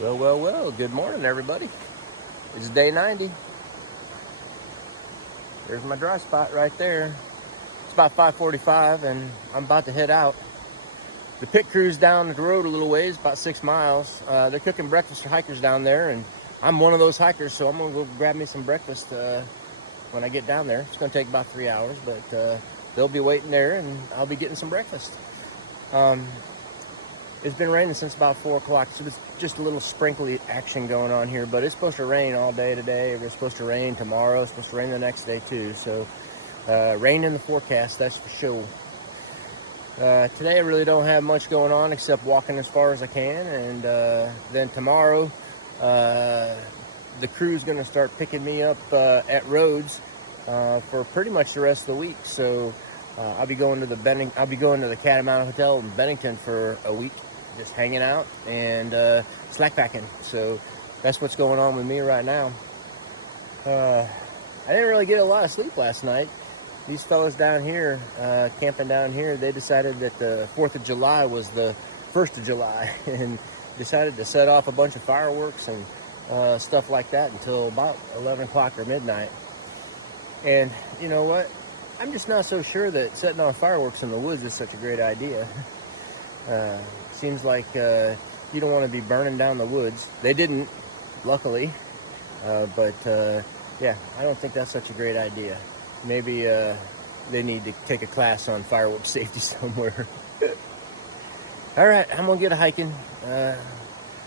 Well, good morning, everybody. It's day 90. There's my dry spot right there. It's about 5:45, and I'm about to head out. The pit crew's down the road a little ways, about 6 miles. They're cooking breakfast for hikers down there, and I'm one of those hikers, so I'm going to go grab me some breakfast when I get down there. It's going to take about 3 hours, but they'll be waiting there, and I'll be getting some breakfast. It's been raining since about 4 o'clock, so there's just a little sprinkly action going on here, but it's supposed to rain all day today. It's supposed to rain tomorrow. It's supposed to rain the next day too, so rain in the forecast, that's for sure. Today I really don't have much going on except walking as far as I can, and then tomorrow the crew's going to start picking me up at roads for pretty much the rest of the week. So I'll be going to the Catamount Hotel in Bennington for a week, just hanging out and slackpacking. So that's what's going on with me right now. I didn't really get a lot of sleep last night. These fellas down here, camping down here, they decided that the 4th of July was the 1st of July and decided to set off a bunch of fireworks and stuff like that until about 11 o'clock or midnight. And you know what? I'm just not so sure that setting off fireworks in the woods is such a great idea. Seems like you don't want to be burning down the woods. They didn't, luckily. But yeah, I don't think that's such a great idea. Maybe they need to take a class on firework safety somewhere. All right, I'm going to get a hiking.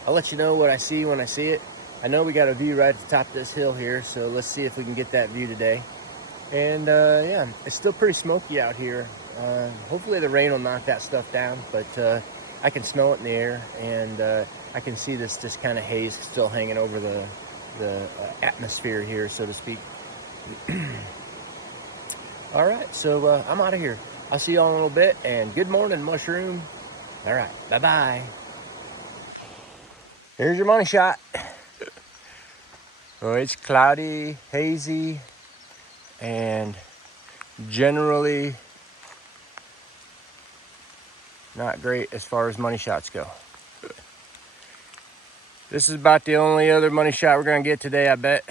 I'll let you know what I see when I see it. I know we got a view right at the top of this hill here, so let's see if we can get that view today. And yeah, it's still pretty smoky out here. Hopefully the rain will knock that stuff down, but I can smell it in the air, and I can see this kind of haze still hanging over the atmosphere here, so to speak. All right, so I'm out of here. I'll see y'all in a little bit, and good morning, Mushroom. All right, bye-bye. Here's your money shot. Oh, it's cloudy, hazy, and generally not great as far as money shots go. This is about the only other money shot we're gonna get today, I bet.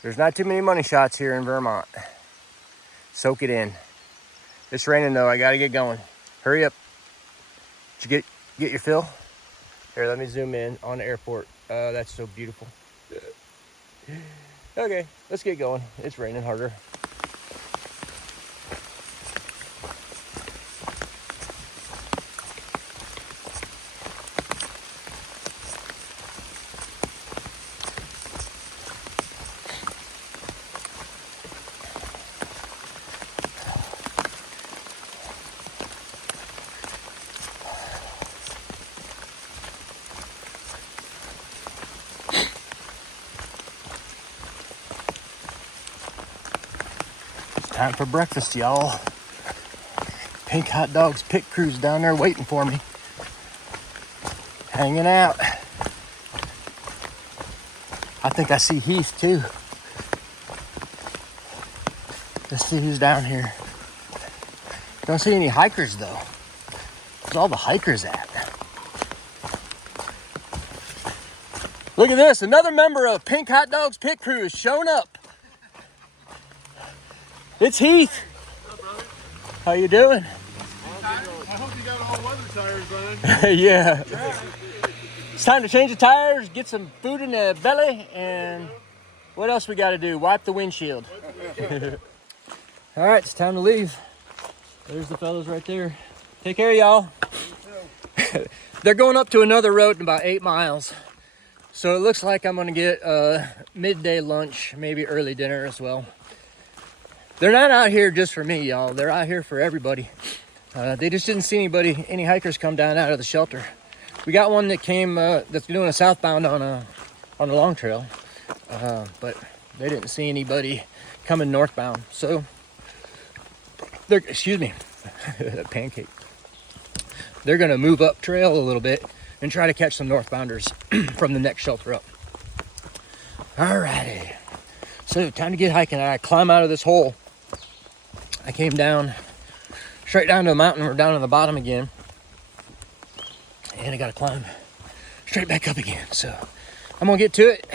There's not too many money shots here in Vermont. Soak it in. It's raining though, I gotta get going. Hurry up. Did you get your fill? Here, let me zoom in on the airport. That's so beautiful. Okay, let's get going. It's raining harder. Time for breakfast, y'all. Pink hot dogs pit crew's down there waiting for me. Hanging out. I think I see Heath too. Let's see who's down here. Don't see any hikers though. Where's all the hikers at? Look at this, another member of Pink Hot Dogs Pit Crew is showing up. It's Heath. What's up, brother? How you doing? I hope you got all weather tires running. Yeah. It's time to change the tires, get some food in the belly, and what else we got to do? Wipe the windshield. All right, it's time to leave. There's the fellas right there. Take care, y'all. They're going up to another road in about 8 miles. So it looks like I'm going to get midday lunch, maybe early dinner as well. They're not out here just for me, y'all. They're out here for everybody. They just didn't see any hikers come down out of the shelter. We got one that came, that's doing a southbound on a long trail, but they didn't see anybody coming northbound. So, excuse me, pancake. They're gonna move up trail a little bit and try to catch some northbounders from the next shelter up. Alrighty, so time to get hiking. I climb out of this hole. I came down, straight down to the mountain. We're down on the bottom again. And I gotta climb straight back up again. So I'm gonna get to it,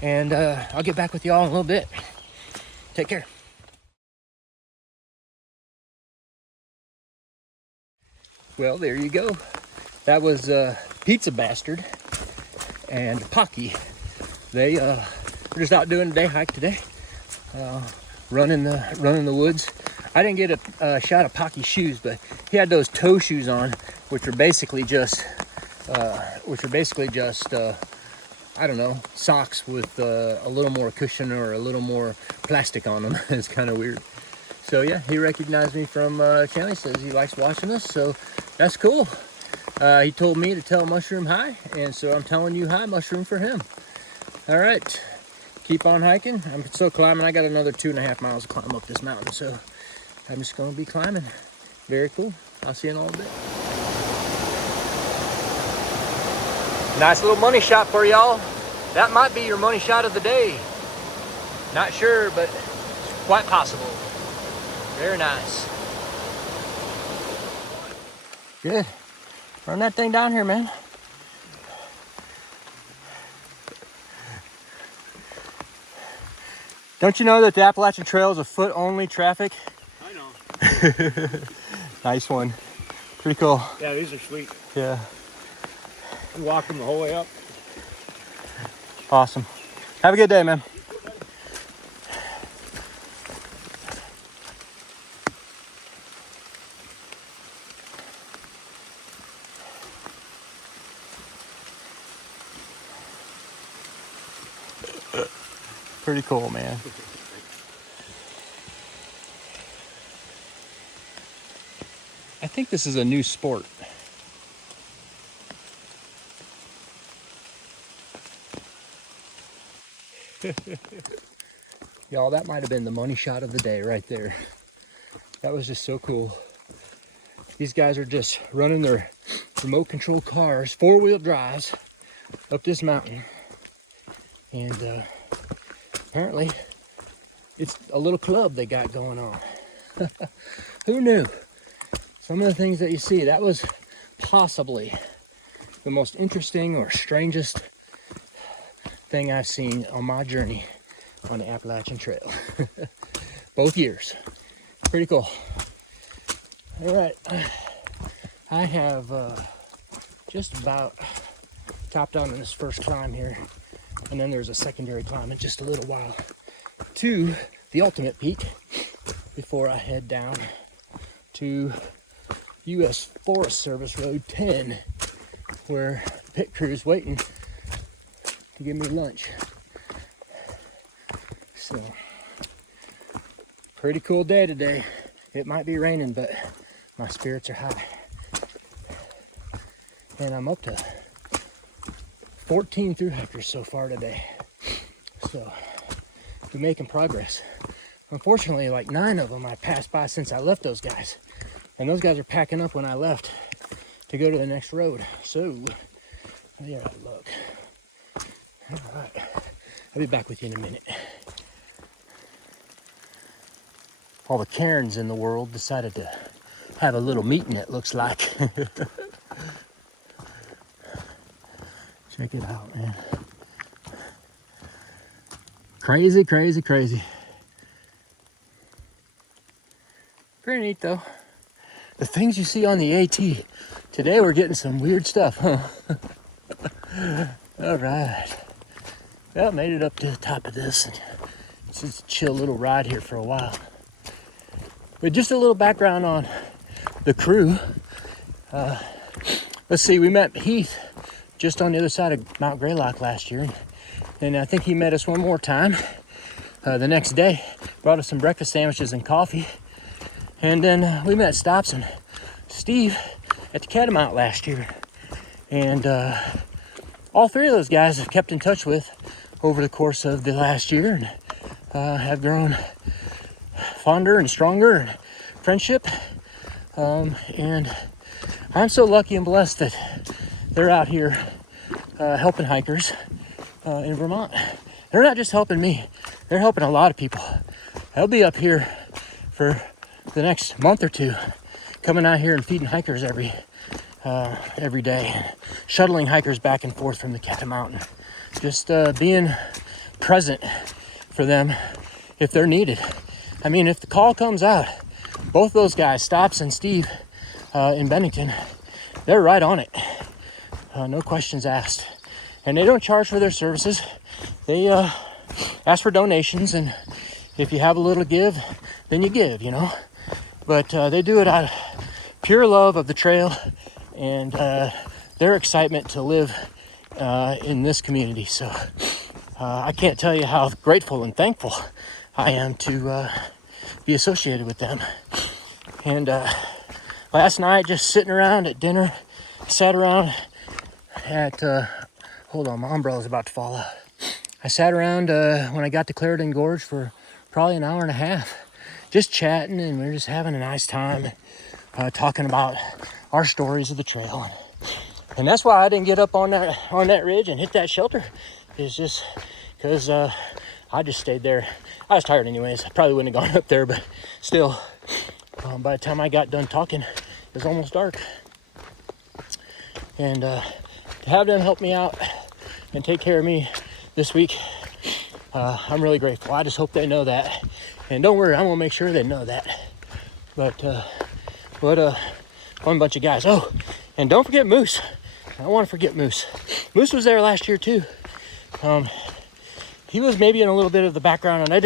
and I'll get back with y'all in a little bit. Take care. Well, there you go. That was Pizza Bastard and Pocky. They were just out doing a day hike today, running the woods. I didn't get a shot of Pocky's shoes, but he had those toe shoes on, which are basically just I don't know, socks with a little more cushion or a little more plastic on them. It's kind of weird. So yeah, he recognized me from County, says he likes watching us, so that's cool. He told me to tell Mushroom hi, and so I'm telling you hi, Mushroom, for him. All right, keep on hiking. I'm still climbing. I got another 2.5 miles to climb up this mountain, so I'm just gonna be climbing. Very cool. I'll see you in a little bit. Nice little money shot for y'all. That might be your money shot of the day. Not sure, but it's quite possible. Very nice. Good. Run that thing down here, man. Don't you know that the Appalachian Trail is a foot-only traffic? I know. Nice one. Pretty cool. Yeah, these are sweet. Yeah. We walked them the whole way up. Awesome. Have a good day, man. Pretty cool, man. I think this is a new sport. Y'all, that might have been the money shot of the day right there. That was just so cool. These guys are just running their remote control cars, 4-wheel drives, up this mountain. And apparently it's a little club they got going on. Who knew? Some of the things that you see, that was possibly the most interesting or strangest thing I've seen on my journey on the Appalachian Trail. Both years. Pretty cool. All right. I have just about topped on this first climb here. And then there's a secondary climb in just a little while to the ultimate peak before I head down to U.S. Forest Service Road 10, where the pit crew's waiting to give me lunch. So, pretty cool day today. It might be raining, but my spirits are high. And I'm up to 14 through hikers so far today. So, we're making progress. Unfortunately, like 9 of them I passed by since I left those guys. And those guys are packing up when I left to go to the next road. So, there I look. All right, I'll be back with you in a minute. All the Karens in the world decided to have a little meeting, it looks like. Check it out, man. Crazy, crazy, crazy. Pretty neat, though. The things you see on the AT. Today we're getting some weird stuff, huh? All right. Well, made it up to the top of this. It's just a chill little ride here for a while. But just a little background on the crew. Let's see, we met Heath just on the other side of Mount Greylock last year. And I think he met us one more time the next day. Brought us some breakfast sandwiches and coffee. And then we met Stops and Steve at the Catamount last year. And all 3 of those guys I've kept in touch with over the course of the last year, and have grown fonder and stronger in friendship. And I'm so lucky and blessed that they're out here helping hikers in Vermont. They're not just helping me, they're helping a lot of people. They'll be up here for the next month or 2, coming out here and feeding hikers every every day, shuttling hikers back and forth from the Cat Mountain, just being present for them if they're needed. I mean, if the call comes out, both those guys, Stops and Steve in Bennington, they're right on it. No questions asked. And they don't charge for their services. They ask for donations, and if you have a little to give, then you give, you know. But they do it out of pure love of the trail and their excitement to live in this community. So I can't tell you how grateful and thankful I am to be associated with them. And last night, just sitting around at dinner, sat around at, hold on, my umbrella's about to fall out. I sat around when I got to Clarendon Gorge for probably an hour and a half, just chatting, and we were just having a nice time, talking about our stories of the trail. And that's why I didn't get up on that ridge and hit that shelter. It's just because I just stayed there. I was tired anyways. I probably wouldn't have gone up there, but still, by the time I got done talking, it was almost dark. And to have them help me out and take care of me this week, I'm really grateful. I just hope they know that. And don't worry, I'm gonna make sure they know that. But what a fun bunch of guys. Oh, and don't forget Moose. I don't want to forget Moose. Moose was there last year too. He was maybe in a little bit of the background, and I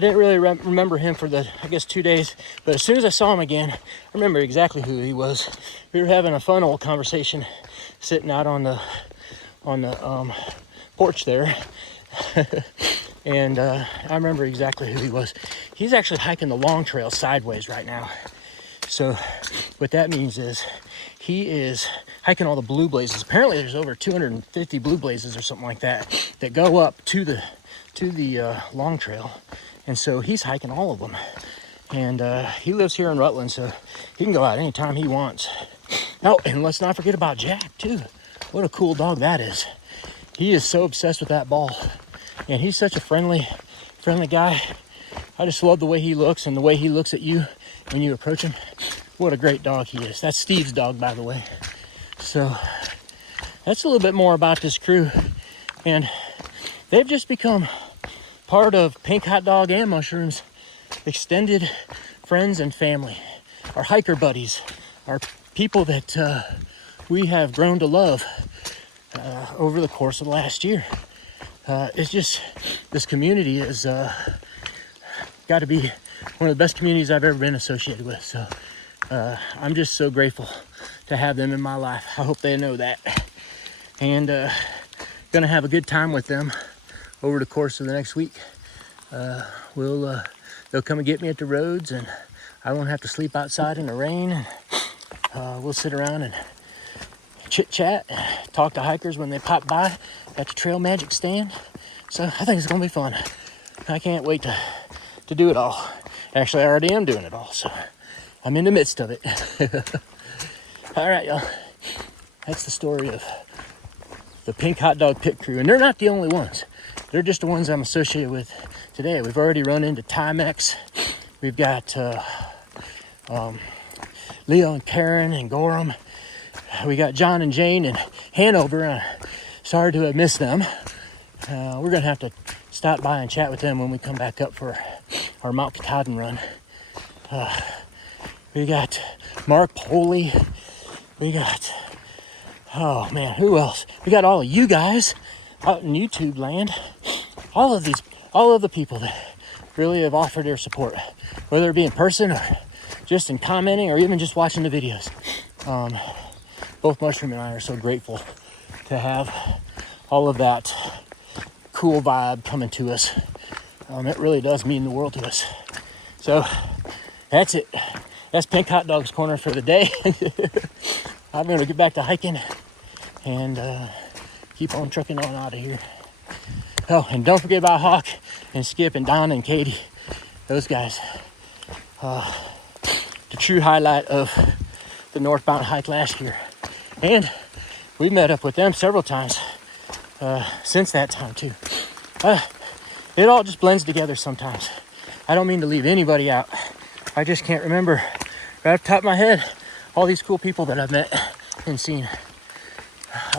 didn't really remember him for the, I guess, 2 days. But as soon as I saw him again, I remember exactly who he was. We were having a fun old conversation sitting out on the porch there. And I remember exactly who he was. He's actually hiking the long trail sideways right now. So what that means is he is hiking all the blue blazes. Apparently there's over 250 blue blazes or something like that go up to the long trail. And so he's hiking all of them. And he lives here in Rutland, so he can go out anytime he wants. Oh, and let's not forget about Jack too. What a cool dog that is. He is so obsessed with that ball. And he's such a friendly guy. I just love the way he looks and the way he looks at you when you approach him. What a great dog he is. That's Steve's dog, by the way. So that's a little bit more about this crew. And they've just become part of Pink Hot Dog and Mushrooms' extended friends and family. Our hiker buddies, our people that we have grown to love over the course of the last year. It's just, this community has got to be one of the best communities I've ever been associated with. So I'm just so grateful to have them in my life. I hope they know that. And gonna have a good time with them over the course of the next week. They'll come and get me at the roads, and I won't have to sleep outside in the rain. We'll sit around and chit chat, talk to hikers when they pop by at the Trail Magic stand. So I think it's gonna be fun. I can't wait to do it all. Actually, I already am doing it all, so I'm in the midst of it. All right, y'all. That's the story of the Pink Hot Dog Pit Crew, and they're not the only ones. They're just the ones I'm associated with today. We've already run into Timex. We've got Leo and Karen and Gorham. We got John and Jane in Hanover. Sorry to have missed them. We're gonna have to stop by and chat with them when we come back up for our Mount Katahdin run. We got Mark Poley. We got, oh man, who else? We got all of you guys out in YouTube land. All of the people that really have offered their support, whether it be in person or just in commenting or even just watching the videos. Both Mushroom and I are so grateful to have all of that cool vibe coming to us. It really does mean the world to us. So that's it. That's Pink Hot Dog's Corner for the day. I'm going to get back to hiking and keep on trucking on out of here. Oh, and don't forget about Hawk and Skip and Don and Katie. Those guys. The true highlight of the northbound hike last year. And we met up with them several times since that time too. It all just blends together sometimes. I don't mean to leave anybody out. I just can't remember right off the top of my head all these cool people that I've met and seen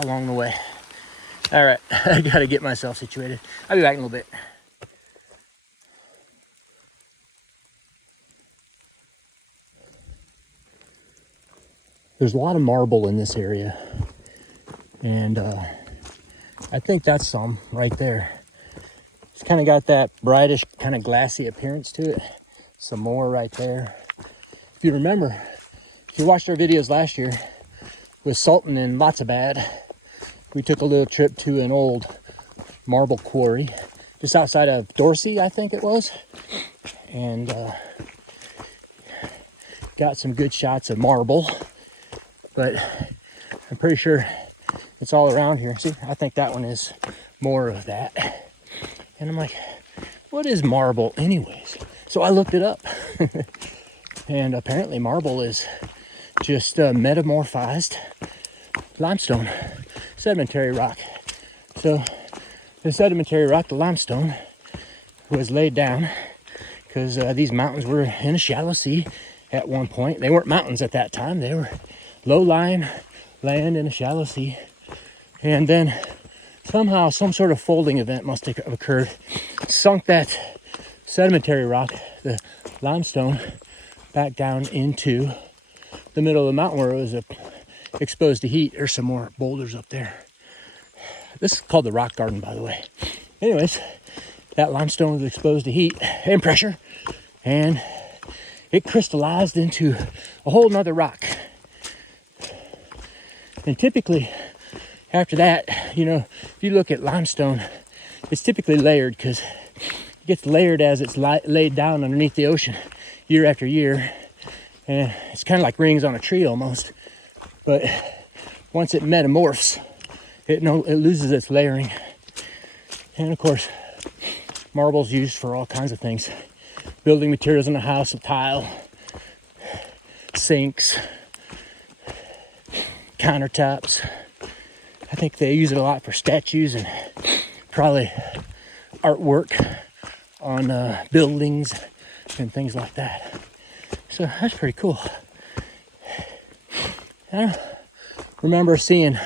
along the way. All right, I gotta get myself situated. I'll be back in a little bit. There's a lot of marble in this area, and I think that's some right there. It's kind of got that brightish, kind of glassy appearance to it. Some more right there. If you remember, if you watched our videos last year with Sultan and Lots of Bad, we took a little trip to an old marble quarry just outside of Dorsey, I think it was, and got some good shots of marble. But I'm pretty sure it's all around here. See, I think that one is more of that. And I'm like, what is marble anyways? So I looked it up. And apparently marble is just metamorphized limestone, sedimentary rock. So the sedimentary rock, the limestone, was laid down because these mountains were in a shallow sea at one point. They weren't mountains at that time. They were low-lying land in a shallow sea. And then somehow some sort of folding event must have occurred, sunk that sedimentary rock, the limestone, back down into the middle of the mountain where it was exposed to heat. There's some more boulders up there. This is called the rock garden, by the way. Anyways, that limestone was exposed to heat and pressure, and it crystallized into a whole nother rock. And typically, after that, you know, if you look at limestone, it's typically layered because it gets layered as it's laid down underneath the ocean year after year. And it's kind of like rings on a tree almost. But once it metamorphs, it loses its layering. And of course, marble's used for all kinds of things. Building materials in a house, a tile, sinks, countertops. I think they use it a lot for statues and probably artwork on buildings and things like that. So that's pretty cool. I don't remember seeing,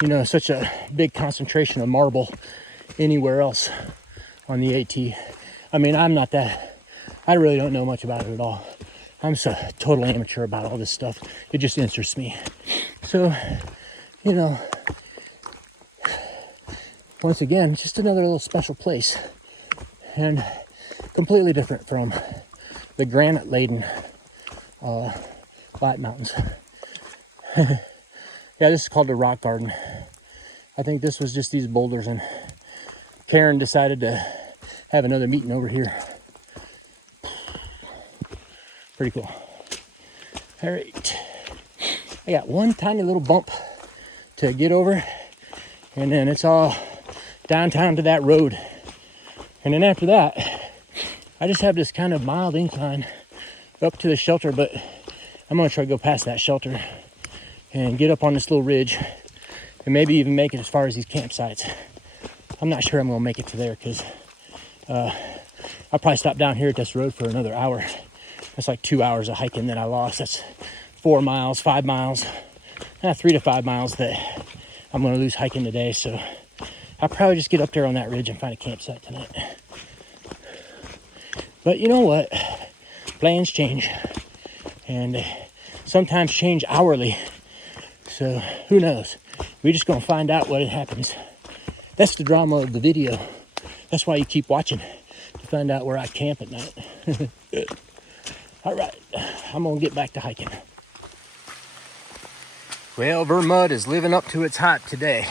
you know, such a big concentration of marble anywhere else on the AT. I mean, I really don't know much about it at all. I'm so totally amateur about all this stuff. It just interests me. So, you know, once again, just another little special place, and completely different from the granite-laden White Mountains. Yeah, this is called the rock garden. I think this was just these boulders, and Karen decided to have another meeting over here. Pretty cool. All right, I got one tiny little bump to get over, and then it's all downtown to that road. And then after that, I just have this kind of mild incline up to the shelter, but I'm gonna try to go past that shelter and get up on this little ridge and maybe even make it as far as these campsites. I'm not sure I'm gonna make it to there because I'll probably stop down here at this road for another hour. That's like 2 hours of hiking that I lost. That's 4 miles, 5 miles, 3 to 5 miles that I'm gonna lose hiking today. So I'll probably just get up there on that ridge and find a campsite tonight. But you know what? Plans change, and sometimes change hourly. So who knows? We're just gonna find out what happens. That's the drama of the video. That's why you keep watching, to find out where I camp at night. All right, I'm gonna get back to hiking. Well, Vermud is living up to its hype today.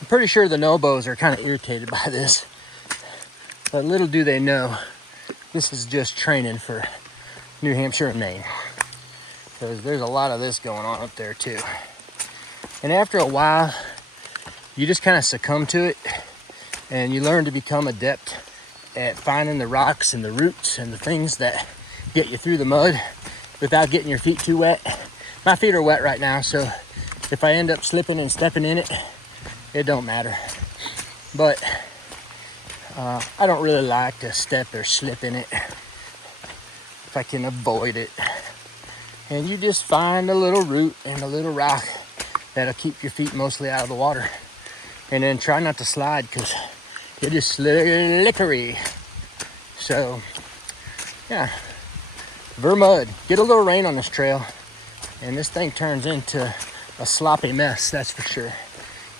I'm pretty sure the Nobos are kind of irritated by this, but little do they know, this is just training for New Hampshire and Maine, because there's a lot of this going on up there too. And after a while, you just kind of succumb to it, and you learn to become adept at finding the rocks and the roots and the things that get you through the mud without getting your feet too wet. My feet are wet right now, so if I end up slipping and stepping in it, it don't matter. But I don't really like to step or slip in it if I can avoid it. and you just find a little root and a little rock that'll keep your feet mostly out of the water. And then try not to slide because it is slippery. So, yeah, Vermud. Get a little rain on this trail, and this thing turns into a sloppy mess, that's for sure.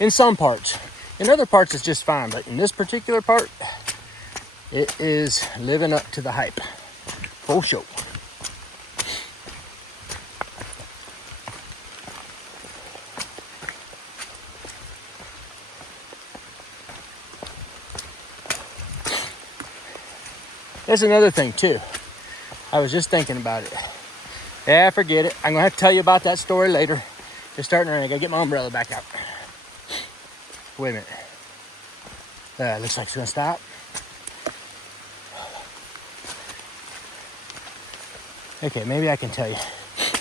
In some parts. In other parts, it's just fine, but in this particular part, it is living up to the hype. For sure. There's another thing too. I was just thinking about it. Yeah, forget it. I'm gonna have to tell you about that story later. It's starting to rain. I gotta get my umbrella back out. Wait a minute. Looks like it's gonna stop. Okay, maybe I can tell you.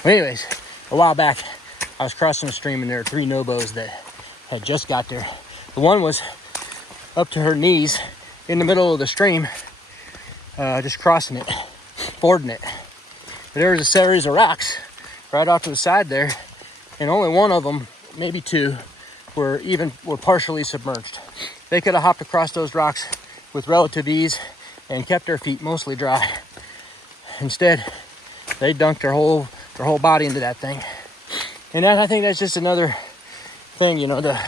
But anyways, a while back, I was crossing the stream and there were 3 nobos that had just got there. The one was up to her knees in the middle of the stream, just crossing it, fording it. But there was a series of rocks right off to the side there, and only one of them, maybe 2, were partially submerged. They could have hopped across those rocks with relative ease and kept their feet mostly dry. Instead, they dunked their whole body into that thing. And I think that's just another thing, you know, the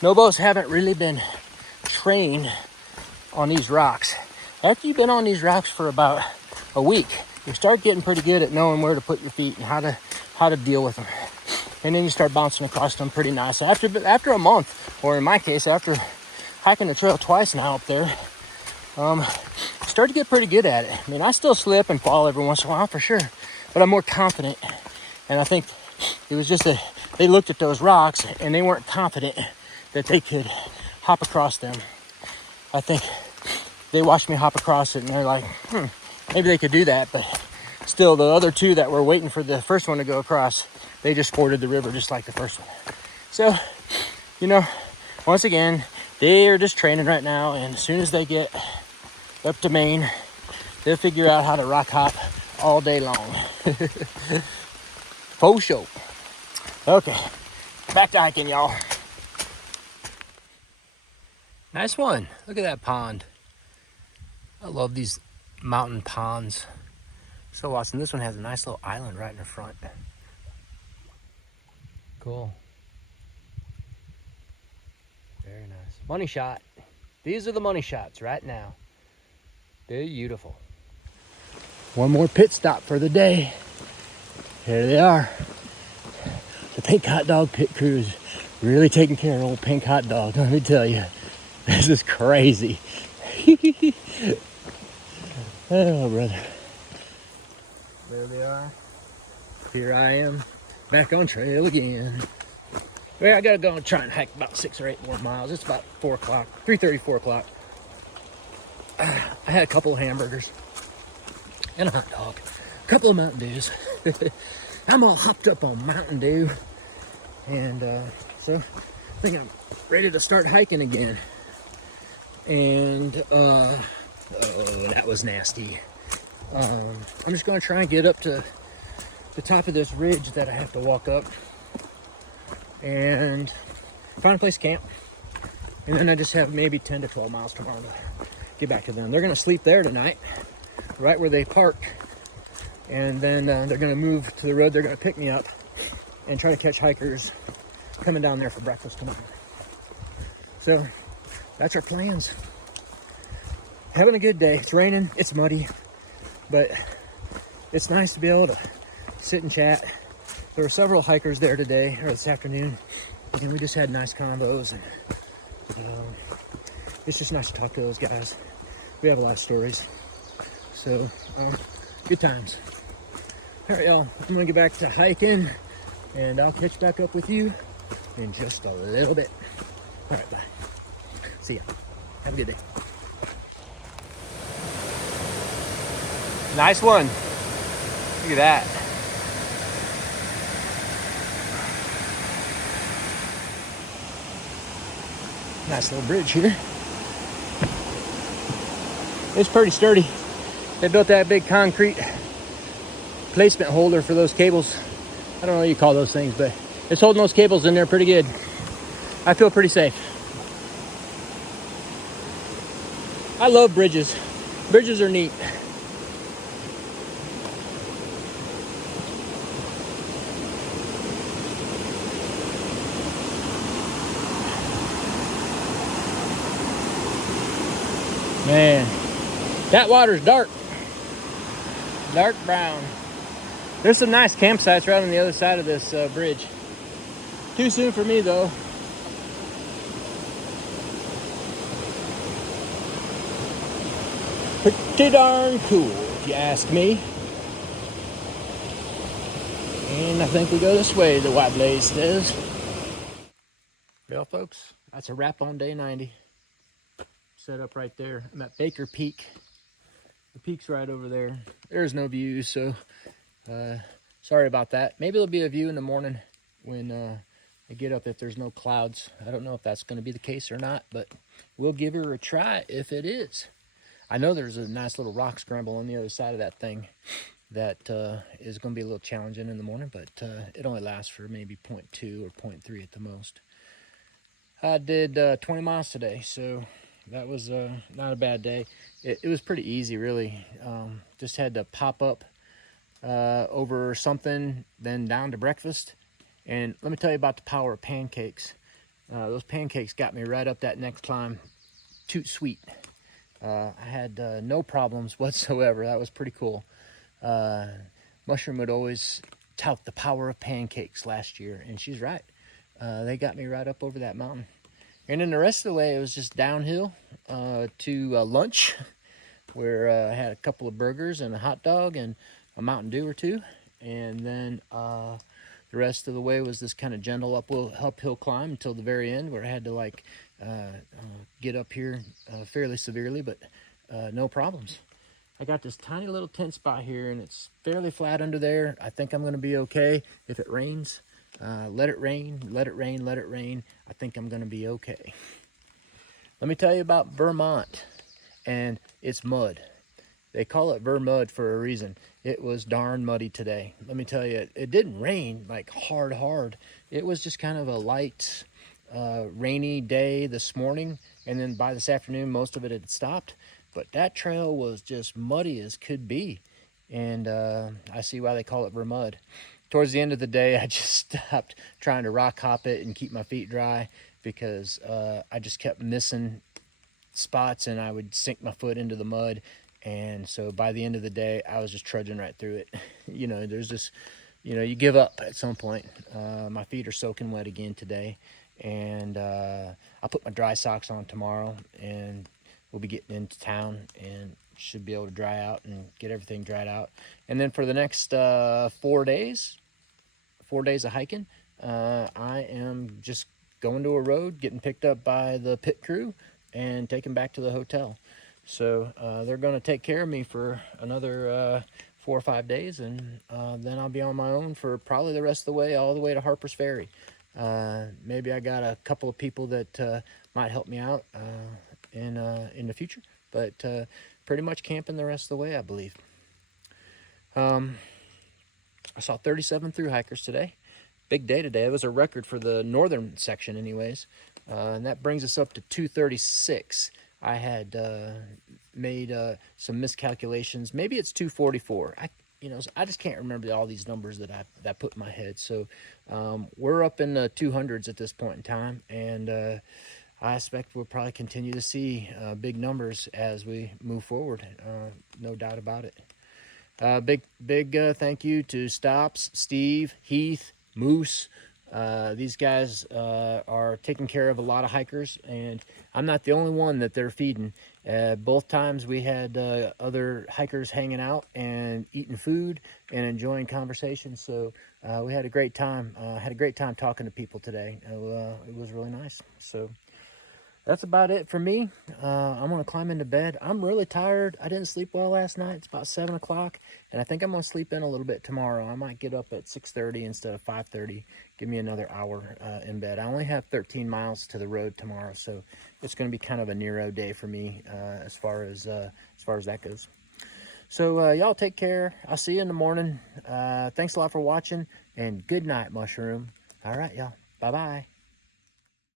nobos haven't really been trained on these rocks. After you've been on these rocks for about a week, you start getting pretty good at knowing where to put your feet and how to deal with them. And then you start bouncing across them pretty nice. After a month, or in my case, after hiking the trail twice now up there, start to get pretty good at it. I mean, I still slip and fall every once in a while for sure, but I'm more confident. And I think it was just they looked at those rocks and they weren't confident that they could hop across them. I think they watched me hop across it and they're like, maybe they could do that. But still, the other 2 that were waiting for the first one to go across, they just forded the river just like the first one. So, you know, once again, they are just training right now, and as soon as they get up to Maine, they'll figure out how to rock hop all day long. For sure. Okay, back to hiking, y'all. Nice one. Look at that pond. I love these mountain ponds. So awesome. This one has a nice little island right in the front. Cool. Very nice. Money shot. These are the money shots right now. Beautiful. One more pit stop for the day. Here they are. The Pink Hot Dog Pit Crews. Really taking care of old Pink Hot Dog, let me tell you. This is crazy. Oh, brother. There they are. Here I am, back on trail again. Well, I gotta go and try and hike about 6 or 8 more miles. It's about 4 o'clock, 3:30, 4 o'clock. I had a couple of hamburgers and a hot dog, a couple of Mountain Dews. I'm all hopped up on Mountain Dew. And so I think I'm ready to start hiking again. And oh, that was nasty. I'm just gonna try and get up to the top of this ridge that I have to walk up and find a place to camp. And then I just have maybe 10 to 12 miles tomorrow to get back to them. They're gonna sleep there tonight, right where they park. And then they're gonna move to the road. They're gonna pick me up and try to catch hikers coming down there for breakfast tomorrow. So that's our plans. Having a good day. It's raining, it's muddy, but it's nice to be able to sit and chat. There were several hikers there today, or this afternoon, and we just had nice convos, and it's just nice to talk to those guys. We have a lot of stories, so good times. All right, y'all, I'm gonna get back to hiking, and I'll catch back up with you in just a little bit. All right, bye. See ya. Have a good day. Nice one. Look at that. Nice little bridge here. It's pretty sturdy. They built that big concrete placement holder for those cables. I don't know what you call those things, but it's holding those cables in there pretty good. I feel pretty safe. I love bridges. Bridges are neat. Man, that water's dark. Dark brown. There's some nice campsites right on the other side of this bridge. Too soon for me though. Pretty darn cool, if you ask me. And I think we go this way, the White Blaze says. Well, folks, that's a wrap on day 90. Set up right there. I'm at Baker Peak. The peak's right over there. There's no views, so sorry about that. Maybe there'll be a view in the morning when I get up if there's no clouds. I don't know if that's going to be the case or not, but we'll give her a try if it is. I know there's a nice little rock scramble on the other side of that thing that is going to be a little challenging in the morning, but it only lasts for maybe 0.2 or 0.3 at the most. I did 20 miles today, so that was not a bad day. It was pretty easy, really. Just had to pop up over something, then down to breakfast. And let me tell you about the power of pancakes. Those pancakes got me right up that next climb. Toot sweet. I had no problems whatsoever. That was pretty cool. Mushroom would always tout the power of pancakes last year, and she's right. They got me right up over that mountain. And then the rest of the way, it was just downhill to lunch, where I had a couple of burgers and a hot dog and a Mountain Dew or two. And then the rest of the way was this kind of gentle uphill climb until the very end, where I had to get up here fairly severely, but no problems. I got this tiny little tent spot here, and it's fairly flat under there. I think I'm going to be okay if it rains. Let it rain, let it rain, let it rain. I think I'm going to be okay. Let me tell you about Vermont and its mud. They call it Vermud for a reason. It was darn muddy today. Let me tell you, it didn't rain like hard. It was just kind of a light, rainy day this morning, and then by this afternoon, most of it had stopped. But that trail was just muddy as could be, and I see why they call it Vermud. Towards the end of the day, I just stopped trying to rock hop it and keep my feet dry, because I just kept missing spots and I would sink my foot into the mud. And so by the end of the day, I was just trudging right through it. There's just, you give up at some point. My feet are soaking wet again today, and I'll put my dry socks on tomorrow, and we'll be getting into town and should be able to dry out and get everything dried out. And then for the next 4 days of hiking, I am just going to a road, getting picked up by the pit crew, and taken back to the hotel. So they're going to take care of me for another 4 or 5 days, and then I'll be on my own for probably the rest of the way, all the way to Harper's Ferry. Maybe I got a couple of people that might help me out in the future, but pretty much camping the rest of the way, I believe. I saw 37 through hikers today. Big day today. It was a record for the northern section anyways, and that brings us up to 236. I had made some miscalculations. Maybe it's 244. I just can't remember all these numbers that I put in my head. So we're up in the 200s at this point in time, and I expect we'll probably continue to see big numbers as we move forward. No doubt about it. Big thank you to Stops, Steve, Heath, Moose. These guys are taking care of a lot of hikers, and I'm not the only one that they're feeding. Both times we had other hikers hanging out and eating food and enjoying conversation. So we had a great time. Had a great time talking to people today. It was really nice. So that's about it for me. I'm going to climb into bed. I'm really tired. I didn't sleep well last night. It's about 7 o'clock, and I think I'm going to sleep in a little bit tomorrow. I might get up at 6:30 instead of 5:30. Give me another hour in bed. I only have 13 miles to the road tomorrow, so it's going to be kind of a Nero day for me as far as that goes. So y'all take care. I'll see you in the morning. Thanks a lot for watching, and good night, Mushroom. All right, y'all. Bye-bye.